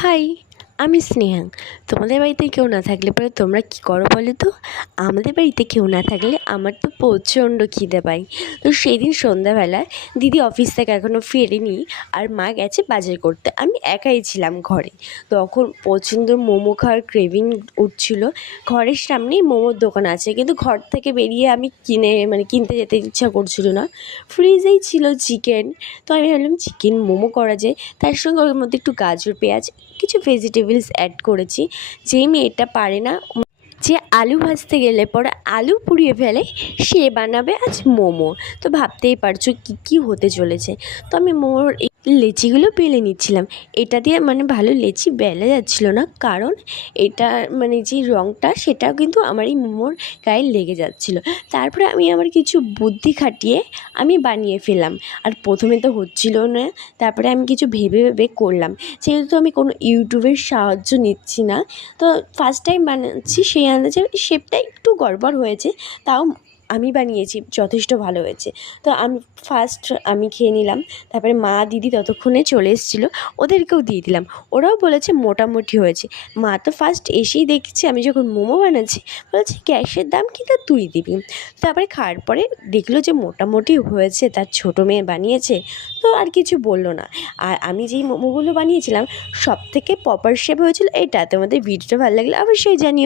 High, আমি স্নেহাং। তোমাদের বাড়িতে কেউ না থাকলে পরে তোমরা কী করো বলো তো? আমাদের বাড়িতে কেউ না থাকলে আমার তো প্রচণ্ড খিদে পায়। তো সেদিন সন্ধ্যাবেলায় দিদি অফিস থেকে এখনও ফেরেনি, আর মা গেছে বাজার করতে। আমি একাই ছিলাম ঘরে। তখন প্রচণ্ড মোমো খাওয়ার ক্রেভিং উঠছিল। ঘরের সামনেই মোমোর দোকান আছে, কিন্তু ঘর থেকে বেরিয়ে আমি কিনতে যেতে ইচ্ছা করছিল না। ফ্রিজেই ছিল চিকেন। তো আমি ভাবলাম চিকেন মোমো করা যায়। তার সঙ্গে ওর মধ্যে একটু গাজর, পেঁয়াজ, কিছু ভেজিটেবলস অ্যাড করেছি। যেই মেয়েটা পারে না, যে আলু ভাজতে গেলে পরে আলু পুড়িয়ে ফেলে, সে বানাবে আজ মোমো। তো ভাবতেই পারছো কী কী হতে চলেছে। তো আমি মোমোর এই লেচিগুলো বেলে নিচ্ছিলাম। এটা দিয়ে ভালো লেচি বেলা যাচ্ছিলো না, কারণ এটা যে রঙটা সেটাও কিন্তু আমার এই মোমোর গায়ে লেগে যাচ্ছিলো। তারপরে আমি আমার কিছু বুদ্ধি খাটিয়ে আমি বানিয়ে ফেললাম। আর প্রথমে তো হচ্ছিলো না, তারপরে আমি কিছু ভেবে ভেবে করলাম। যেহেতু আমি কোনো ইউটিউবের সাহায্য নিচ্ছি না, তো ফার্স্ট টাইম বানাচ্ছি, সেই আন্দাজে শেপটা একটু গড়বড় হয়েছে, তাও আমি বানিয়েছি, যথেষ্ট ভালো হয়েছে। তো আমি খেয়ে নিলাম। তারপরে মা দিদি ততক্ষণে চলে এসেছিলো, ওদেরকেও দিয়ে দিলাম। ওরাও বলেছে মোটামুটি হয়েছে। মা তো ফার্স্ট এসেই দেখছে আমি যখন মোমো বানাচ্ছি, বলেছে গ্যাসের দাম কি তা তুই দিবি। তারপরে খাওয়ার পরে দেখলো যে মোটামুটি হয়েছে, তার ছোটো মেয়ে বানিয়েছে, তো আর কিছু বললো না। আর আমি যেই মোমোগুলো বানিয়েছিলাম, সবথেকে প্রপার শেপ হয়েছিল এটা। তোমাদের ভিডিওটা ভালো লাগলে অবশ্যই জানিও।